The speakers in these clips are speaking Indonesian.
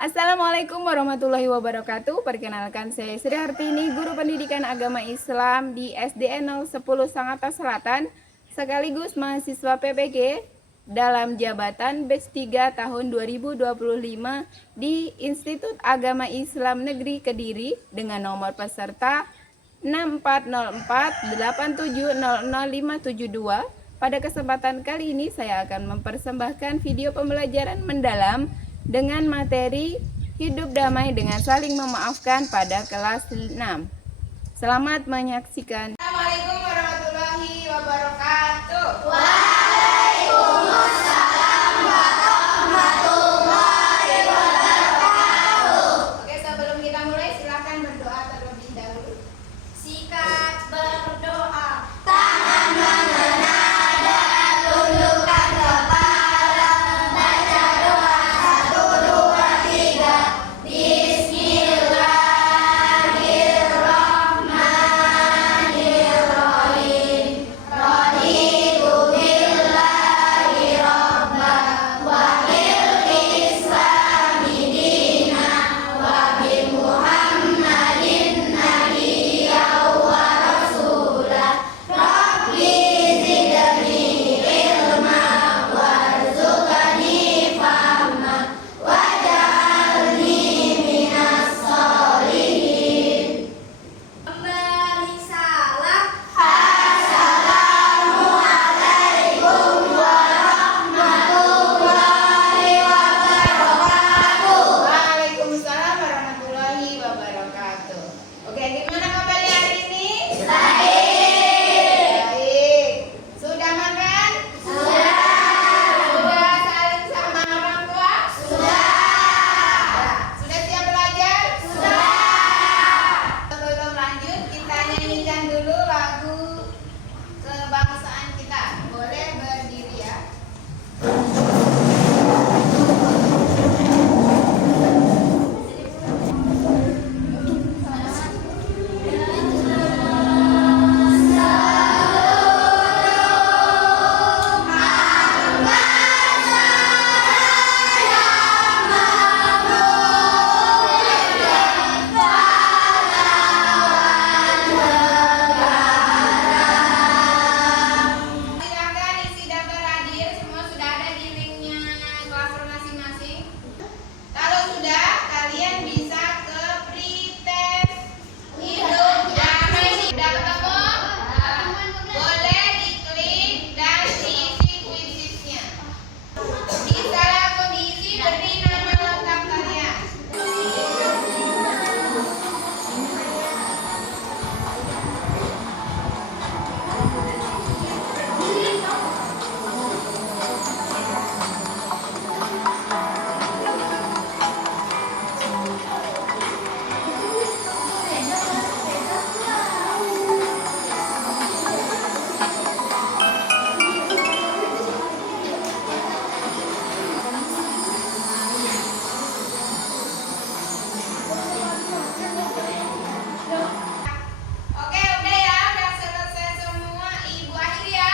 Assalamualaikum warahmatullahi wabarakatuh. Perkenalkan, saya Sri Hartini, guru pendidikan agama Islam di SDN 010 Sangatta Selatan, sekaligus mahasiswa PPG dalam jabatan Batch 3 tahun 2025 di Institut Agama Islam Negeri Kediri dengan nomor peserta 640487000572. Pada kesempatan kali ini saya akan mempersembahkan video pembelajaran mendalam dengan materi hidup damai dengan saling memaafkan pada kelas 6. Selamat menyaksikan. Assalamualaikum warahmatullahi wabarakatuh. Waalaikumsalam warahmatullahi wabarakatuh. Oke, sebelum kita mulai silakan berdoa terlebih dahulu. Sikat berdoa. Tangan menenada, tundukkan kepala, baca doa 1, 2, 3. Bismillahirrahmanirrahim. Raditu billahi robba wa bil islami dina wa bi Muhammadin nabiyya wa rasulah. Rabbi zidni ilma warzuqni fahma waj'alni minas sholihin. Kembali salam. Assalamualaikum warahmatullahi wabarakatuh. Waalaikumsalam warahmatullahi wabarakatuh. Oke, gimana kabar hari ini? Baik. Sudah makan? Sudah. Sudah saling sama orang tua? Sudah. Sudah siap belajar? Sudah. Sebelum lanjut, kita nyanyikan dulu lagu kebangsaan kita. Boleh berdiri ya. Silakan isi daftar hadir, semua sudah ada di linknya kelasroom masing-masing. Kalau sudah, kalian bisa ke pretest hidup damai. Sudah ketemu? Boleh diklik dan diisi kuisisnya. Di salah kondisi beri nama lengkap kalian. Oke, udah ya, udah selesai semua. Ibu akhiri ya.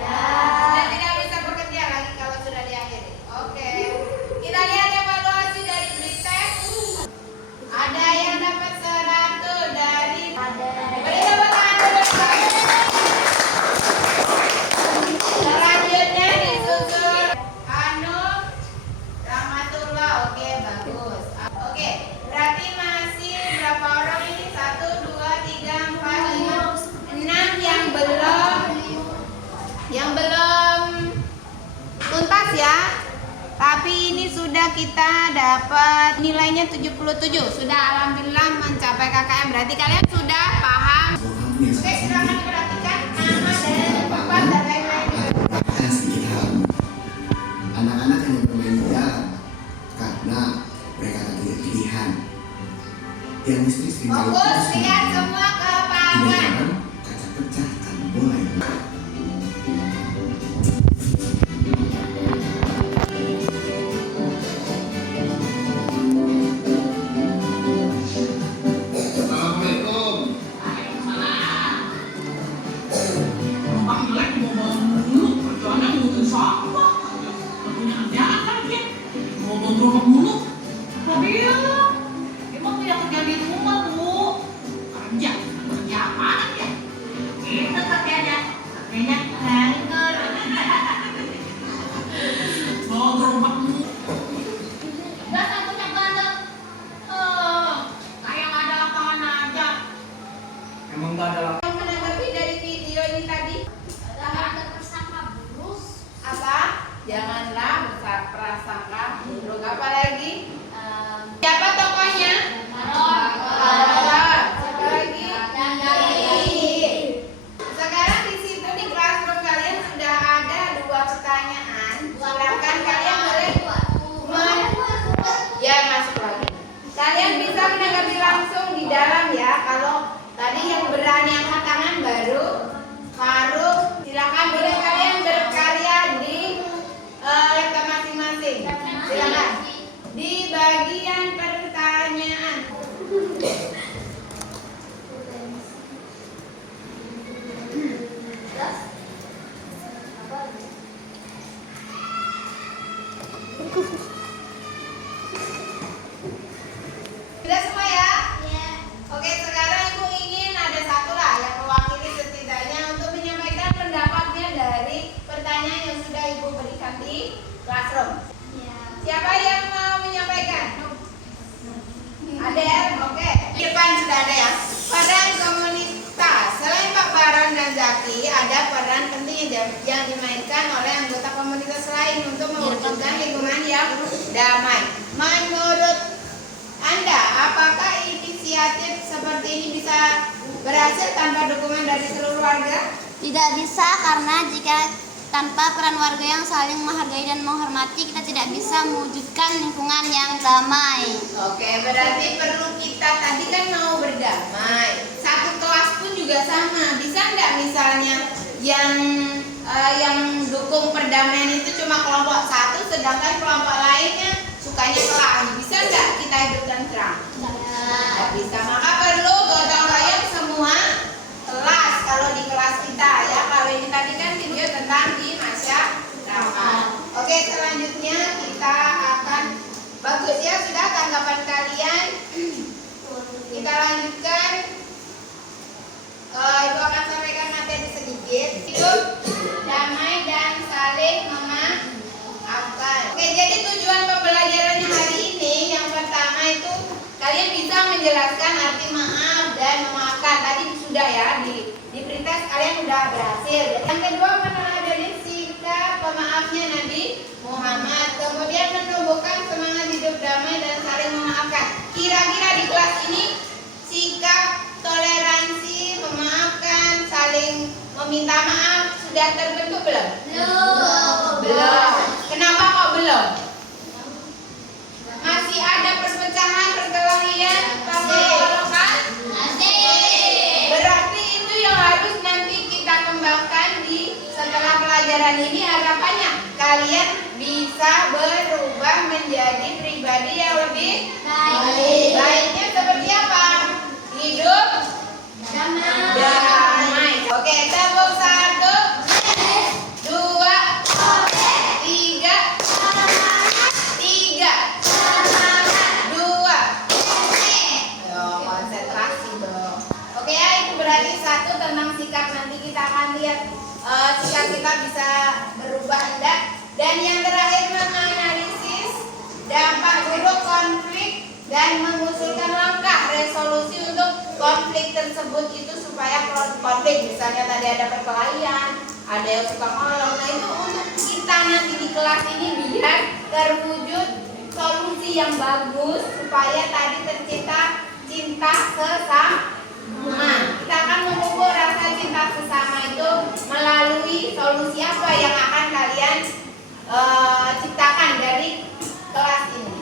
Sudah tidak bisa bekerja lagi kalau sudah diakhiri. Oke, kita lihat evaluasi dari pretest. Ada yang dapat 100 dari. Beri tepuk tangan dulu. Selanjutnya disusul Hanum Rahmatullah. Oke, bagus. Oke, berarti masih berapa orang ini? 1, 2, 3, 4, 5, 6 yang belum tuntas ya. Tapi ini sudah kita dapat nilainya 77. Sudah alhamdulillah mencapai KKM. Berarti kalian sudah paham. Oke, silakan diperhatikan nama dan tempat dan lain-lain. Ada sedikit hal. Anak-anak hanya bermain di dalam karena mereka tak punya pilihan. Yang istri sering kali Fokus, terus lihat semua ke tidak papan. jarang kaca pecah karena bola yang Assalamualaikum. Bang jelek mau bawa mulu, kerjaannya ngurusin sampah. Gak punya kerjaan kan dia. Mau bawa gerobak mulu. Janganlah berprasangka buruk. Apa lagi? Siapa tokohnya? Marot. Siapa lagi? Sekarang di situ di classroom kalian sudah ada 2 pertanyaan. Silakan kalian boleh ya masuk lagi. Kalian bisa menanggapi langsung di dalam ya. Kalau tadi yang berani angkat tangan baru Faruk, silakan boleh kalian berkarya di laptop masing-masing. Silakan di bagian pertanyaan. Sudah semua ya? Oke, sekarang Ibu ingin ada satu lah yang mewakili setidaknya untuk menyampaikan pendapatnya dari pertanyaan yang sudah Ibu berikan di classroom. Siapa yang mau menyampaikan? Ada ya? Oke. Di depan sudah ada ya. Peran komunitas. Selain Pak Baron dan Zaki, ada peran penting yang dimainkan oleh anggota komunitas lain untuk mewujudkan lingkungan yang damai. Menurut Anda, apakah inisiatif seperti ini bisa berhasil tanpa dukungan dari seluruh warga? Tidak bisa, karena jika tanpa peran warga yang saling menghargai dan menghormati, kita tidak bisa mewujudkan lingkungan yang damai. Oke, berarti perlu kita tadi kan mau berdamai. Satu kelas pun juga sama. Bisa nggak misalnya yang dukung perdamaian itu cuma kelompok satu, sedangkan kelompok lainnya sukanya kelahi. Bisa nggak kita hidupkan terang? Nggak bisa. Maka perlu gotong royong semua kelas kalau di kelas kita ya. Kalau ini tadi kan video tentang di masyarakat. Oke, selanjutnya kita akan bagus ya sudah tanggapan kalian. Kita lanjutkan. Ibu akan sampaikan materi sedikit. Hidup damai dan saling memaafkan. Oke, jadi tujuan pembelajarannya hari ini yang pertama itu kalian bisa menjelaskan arti maaf dan memaafkan. Tadi sudah ya di pretest kalian sudah berhasil. Yang kedua meneladani sikap pemaafnya Nabi Muhammad. Kemudian menumbuhkan semangat hidup damai dan saling memaafkan. Kira-kira di kelas ini sikap toleransi, memaafkan, saling meminta maaf sudah terbentuk belum? Belum. Kenapa kok belum? Masih ada perpecahan, perkelahian, pemberontakan? Berarti itu yang harus nanti kita kembangkan di setelah pelajaran ini. Harapannya kalian bisa berubah menjadi pribadi yang lebih baik. Baiknya seperti apa? Hidup damai. Oke, tepuk 1, 2, 3, 2. Ayo, konsentrasi dong. Oke ya, itu berarti 1 tentang sikap. Nanti kita akan lihat sikap kita bisa berubah enggak. Dan yang terakhir menganalisis dampak buruk konflik dan mengusulkan langkah resolusi untuk konflik tersebut itu supaya konflik misalnya tadi ada perkelahian, ada yang suka ngolong. Nah itu untuk kita nanti di kelas ini biar terwujud solusi yang bagus supaya tadi tercipta cinta sesama. Kita akan memupuk rasa cinta sesama itu melalui solusi apa yang akan kalian ciptakan dari kelas ini.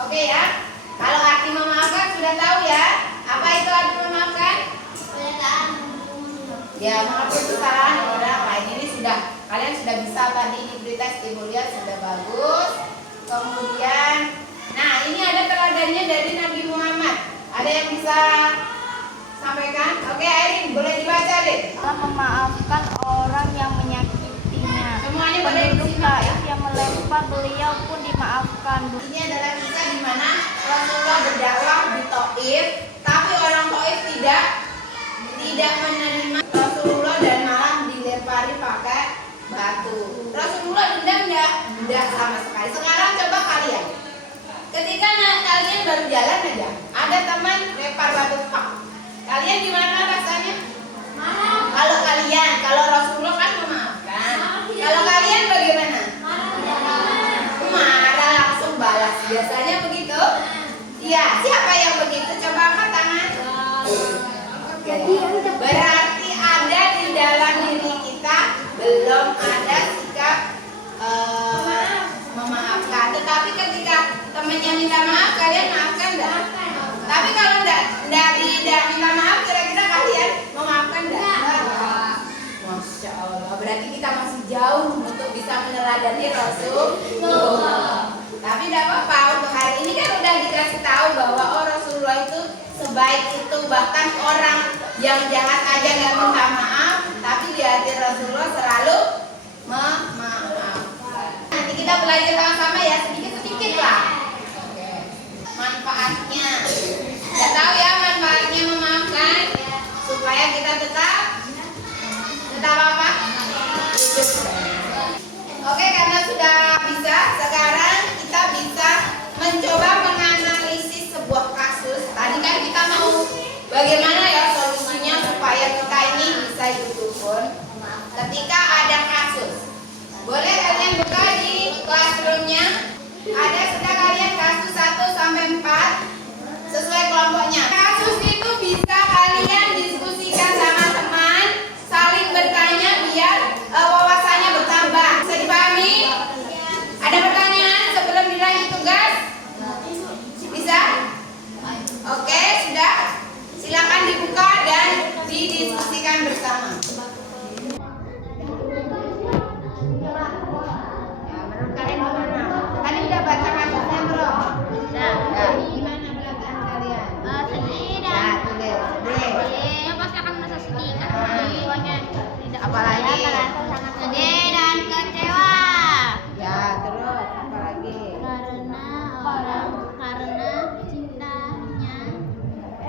Oke ya. Kalau arti memaafkan sudah tahu ya. Apa itu arti memaafkan? Ya, mengampuni kesalahan orang lain. Ini sudah kalian sudah bisa tadi di pretest Ibu lihat sudah bagus. Kemudian, nah ini ada teladannya dari Nabi Muhammad. Ada yang bisa sampaikan? Oke, Airin boleh dibaca deh. Memaafkan orang yang menyakitinya. Semuanya boleh Penduduk disimak ya. Taif yang melempar beliau pun dimaafkan. Ini adalah kisah di mana Rasulullah berdakwah di Taif, tapi orang Taif tidak menerima Rasulullah dan malah dilempari pakai batu. Rasulullah dendam enggak sama sekali. Sekarang coba kalian, ketika kalian baru jalan aja, ada teman lempar batu pak, kalian gimana rasanya? Kalau Rasulullah kan memaafkan. Kalau kalian bagaimana? temennya minta maaf, kalian maafkan enggak? Tapi kalau enggak minta maaf, kira-kira kalian memaafkan enggak? Masya Allah, berarti kita masih jauh untuk bisa meneladani Rasulullah. Tapi tidak apa-apa, untuk hari ini kan udah dikasih tahu bahwa Rasulullah itu sebaik itu, bahkan orang yang jahat aja nggak minta maaf, tapi di hati Rasulullah selalu memaafkan. Nanti kita belajar sama-sama ya, sedikit-sedikit lah. Oke. Manfaatnya, nggak tahu ya manfaatnya memaafkan, supaya kita tetap apa? Hidup. Oke, karena sudah bisa, sekarang kita bisa mencoba menganalisis sebuah kasus. Tadi kan kita mau bagaimana ya solusinya supaya kita ini bisa hidup rukun ketika ada kasus. Boleh kalian buka di classroom-nya. Ada sudah kalian kasus 1 sampai 4 sesuai kelompoknya. Kasus itu bisa kalian diskusikan sama teman, saling bertanya biar wawasannya bertambah. Bisa dipahami? Ada pertanyaan sebelum dilanjut tugas? Bisa? Oke, sudah. Silakan dibuka dan didiskusikan bersama. Ya, menurut kalian gimana? Tadi udah baca kasusnya belum? Nah, Gimana perasaan kalian? sedih Ya, dan sedih. ya pasti akan merasa sedih karena semuanya tidak Apalagi? merasa sangat sedih dan kecewa Ya, terus apa lagi? karena cintanya pada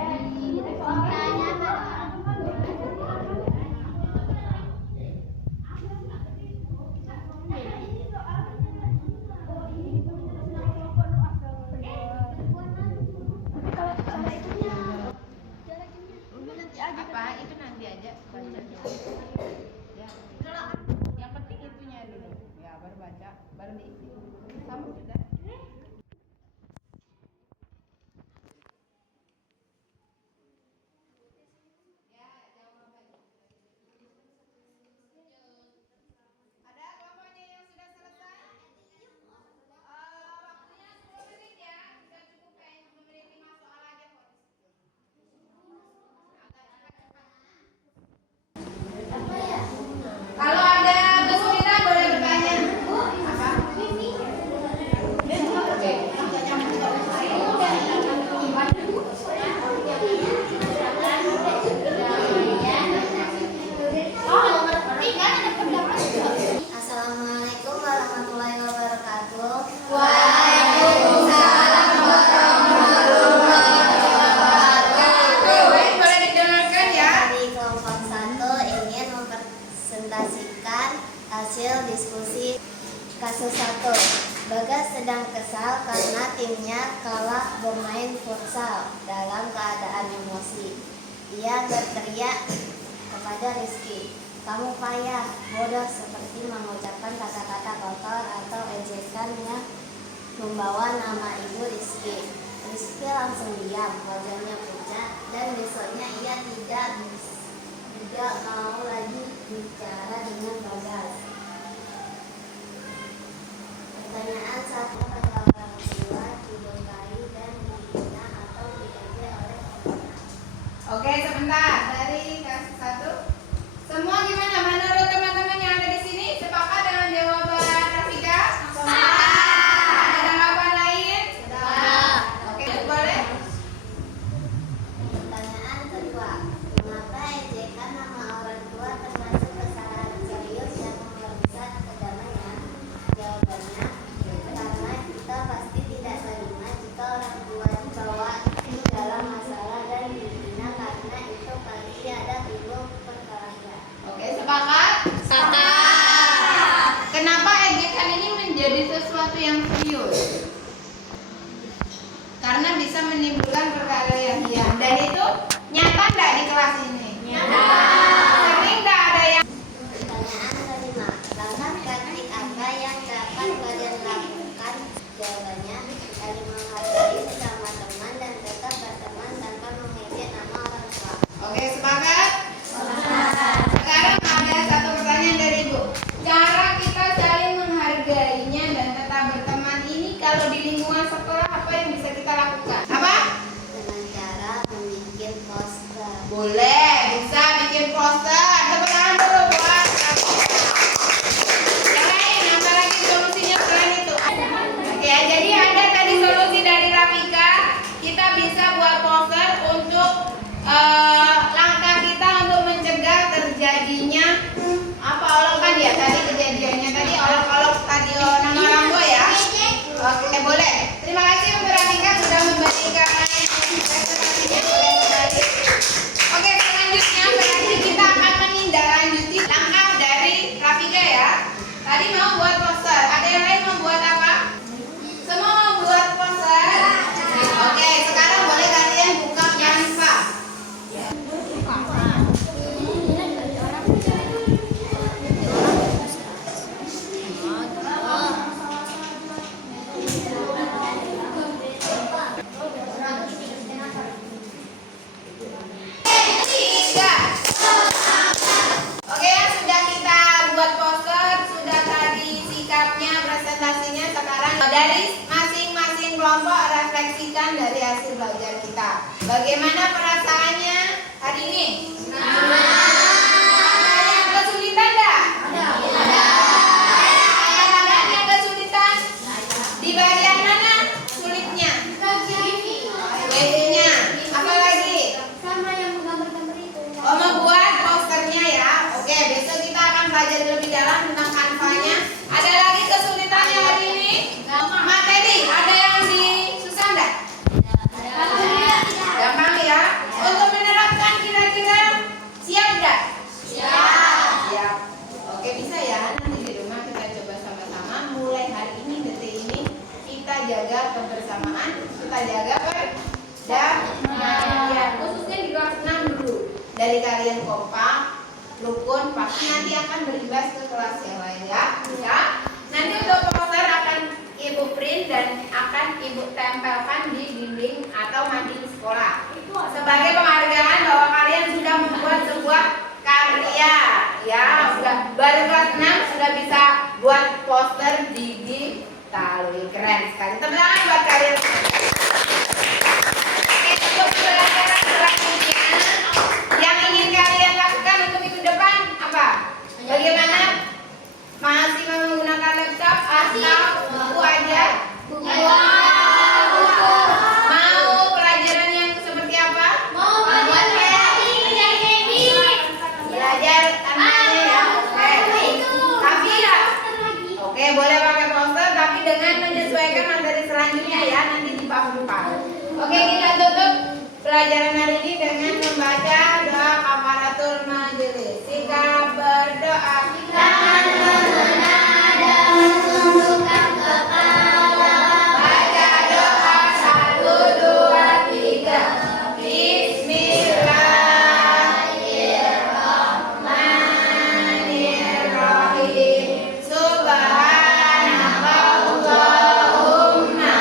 Apa? Itu nanti aja baca dulu. Ya. Yang penting itunya dulu. Ya, baru baca, baru diisi. Sama sudah. Ada kelompoknya yang sudah selesai? Waktunya 10 menit ya. Sudah cukup kayak 10 menit 5 soal aja kok. Kalau ada kesulitan boleh bertanya. Apa? Assalamualaikum warahmatullahi wabarakatuh. Baik, boleh didengarkan ya. Dari kelompok 1 ingin mempresentasikan hasil diskusi kasus 1. Bagas sedang kesal karena timnya kalah bermain futsal dalam keadaan emosi. Dia berteriak kepada Rizky, "Kamu payah, bodoh," seperti mengucapkan kata-kata kotor atau ejekan yang membawa nama ibu Rizky. Rizky langsung diam, wajahnya pucat, dan besoknya ia tidak mau lagi bicara dengan Bagas. Pertanyaan 1, pada orang tua dilukai dan dihina atau diejek oleh temannya. Oke, sebentar. Dari kasus 1. Semua gimana? Menurut teman-teman yang ada di sini sepakat dengan jawaban Rafika? Sepakat. Ada tanggapan lain? Oke, boleh. Pertanyaan kedua, mengapa ejekan nama orang tua termasuk kesalahan serius yang merusak kedamaian? Jawabannya, karena kita pasti tidak terima jika orang tua dibawa dalam masalah dan dihina karena itu pasti ada timbul perkelahian. Oke, sepakat? Sepakat. Kenapa ejekan ini menjadi sesuatu yang serius? Karena bisa menimbulkan perkelahian. Dan itu nyata enggak di kelas ini? Nyata. Sering enggak ada yang Pertanyaan kelima, langkah praktik apa yang dapat kalian lakukan? Jawabannya, saling menghargai sesama teman dan tetap berteman tanpa mengejek nama orang tua. Oke, sepakat? Sepakat. Sekarang ada satu pertanyaan dari Ibu. Cara kita saling menghargainya dan tetap berteman ini kalau di lingkungan sekolah Dari masing-masing kelompok refleksikan dari hasil belajar kita. Bagaimana perasaannya hari ini? Ada yang kesulitan enggak? Ada yang kesulitan? Di bagian mana sulitnya? Bagiannya. Apa lagi? Oh, membuat posternya ya. Oke, besok kita akan belajar lebih dalam tentang kanvanya. Ada lagi kesulitannya hari ini? Materi, ada yang susah enggak? Gampang ya. Untuk menerapkan kira-kira siap enggak? Siap. Oke, bisa ya. Nanti di rumah kita coba sama-sama. Mulai hari ini, detik ini kita jaga kebersamaan, kita jaga perdamaian. Khususnya di kelas 6 dulu. Dari kalian kompak, rukun, pasti nanti akan berimbas ke kelas yang lain ya. Bisa? Nanti untuk poster akan Ibu print dan akan Ibu tempelkan di dinding atau mading sekolah. Sebagai penghargaan bahwa kalian sudah membuat sebuah karya. Ya, sudah baru kelas 6 sudah bisa buat poster digital. Keren sekali. Tepuk tangan buat kalian. Oke, untuk pembelajaran selanjutnya yang ingin kalian lakukan untuk minggu depan apa? Bagaimana? Masih menggunakan laptop atau buku aja? Mau pelajaran yang seperti apa? Belajar tangannya ya. Tapi ya, oke, boleh pakai poster tapi dengan menyesuaikan materi selanjutnya ya, nanti di bab 4. Oke, kita tutup pelajaran hari ini dengan membaca doa kafaratul majelis. Sikap berdoa. Baca doa 1, 2, 3. Bismillahirrahmanirrahim. Subhanallahumma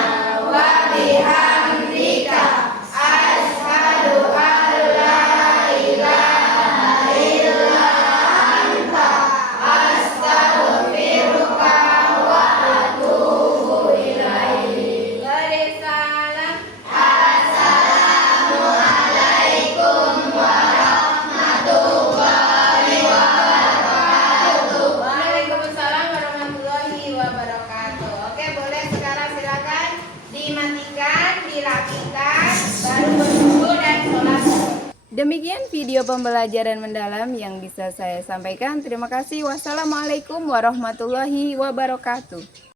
wa bihamdika asyhadu an la ilaha illa anta astaghfiruka wa atubu ilaik. Waalaikumsalam. Assalamualaikum warahmatullahi wabarakatuh. Waalaikumsalam warahmatullahi wabarakatuh. Oke, boleh sekarang silakan dimatikan, dirapikan, baru berwudu dan sholat. Demikian video pembelajaran mendalam yang bisa saya sampaikan. Terima kasih. Wassalamualaikum warahmatullahi wabarakatuh.